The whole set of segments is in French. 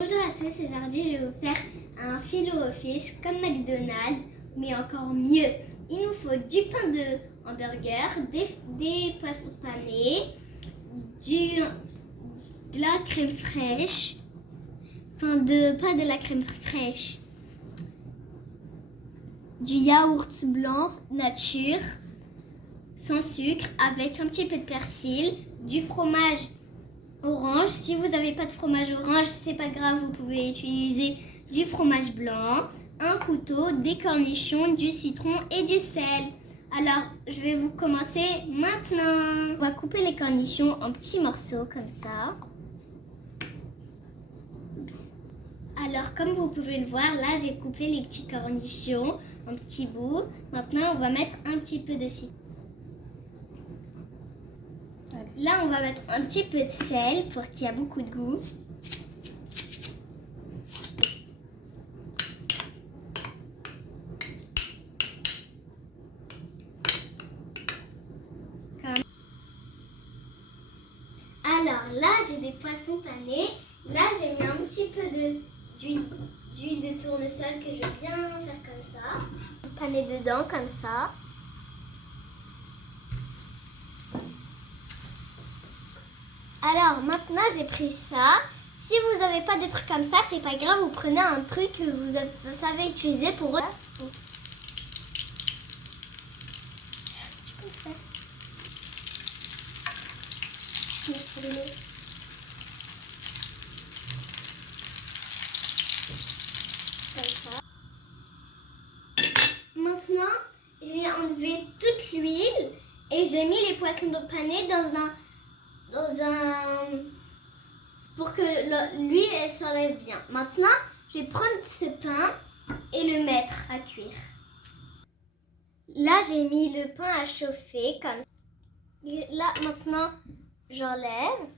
Bonjour à tous, aujourd'hui je vais vous faire un filet aux fish comme McDonald's, mais encore mieux. Il nous faut du pain de hamburger, des poissons panés, de la crème fraîche, pas de la crème fraîche, du yaourt blanc nature, sans sucre, avec un petit peu de persil, du fromage orange. Si vous n'avez pas de fromage orange, c'est pas grave, vous pouvez utiliser du fromage blanc, un couteau, des cornichons, du citron et du sel. Alors, je vais vous commencer maintenant. On va couper les cornichons en petits morceaux comme ça. Oups. Alors, comme vous pouvez le voir, là, j'ai coupé les petits cornichons en petits bouts. Maintenant, on va mettre un petit peu de citron. Là, on va mettre un petit peu de sel pour qu'il y ait beaucoup de goût. Alors là, j'ai des poissons panés. Là, j'ai mis un petit peu d'huile de tournesol que je vais bien faire comme ça. Paner dedans comme ça. Alors maintenant j'ai pris ça. Si vous n'avez pas de trucs comme ça, c'est pas grave, vous prenez un truc que vous savez utiliser pour... Oups. Comme ça. Maintenant, j'ai enlevé toute l'huile et j'ai mis les poissons d'eau panés pour que l'huile elle s'enlève bien. Maintenant, je vais prendre ce pain et le mettre à cuire. Là, j'ai mis le pain à chauffer comme ça. Là, maintenant, j'enlève.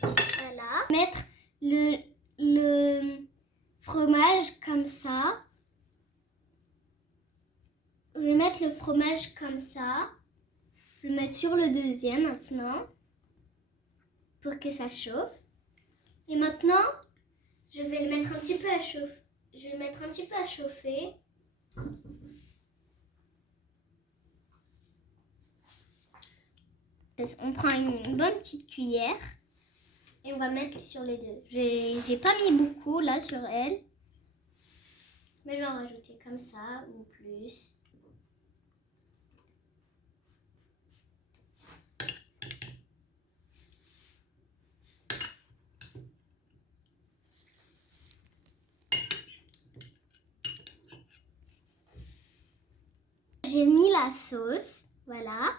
Voilà. Mettre le fromage comme ça. Je vais mettre le fromage comme ça. Je vais le mettre sur le deuxième maintenant pour que ça chauffe. Et maintenant, je vais le mettre un petit peu à chauffer. Je vais le mettre un petit peu à chauffer. On prend une bonne petite cuillère et on va mettre sur les deux. J'ai pas mis beaucoup là sur elle, mais je vais en rajouter comme ça ou plus. J'ai mis la sauce, voilà.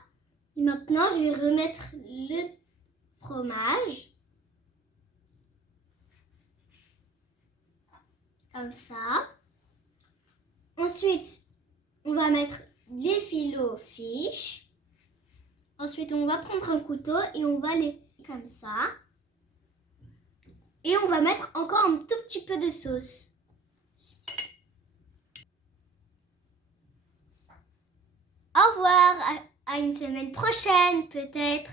Et maintenant, je vais remettre le fromage. Comme ça. Ensuite, on va mettre les filets aux fiches. Ensuite, on va prendre un couteau et on va les comme ça. Et on va mettre encore un tout petit peu de sauce. Au revoir, à une semaine prochaine peut-être.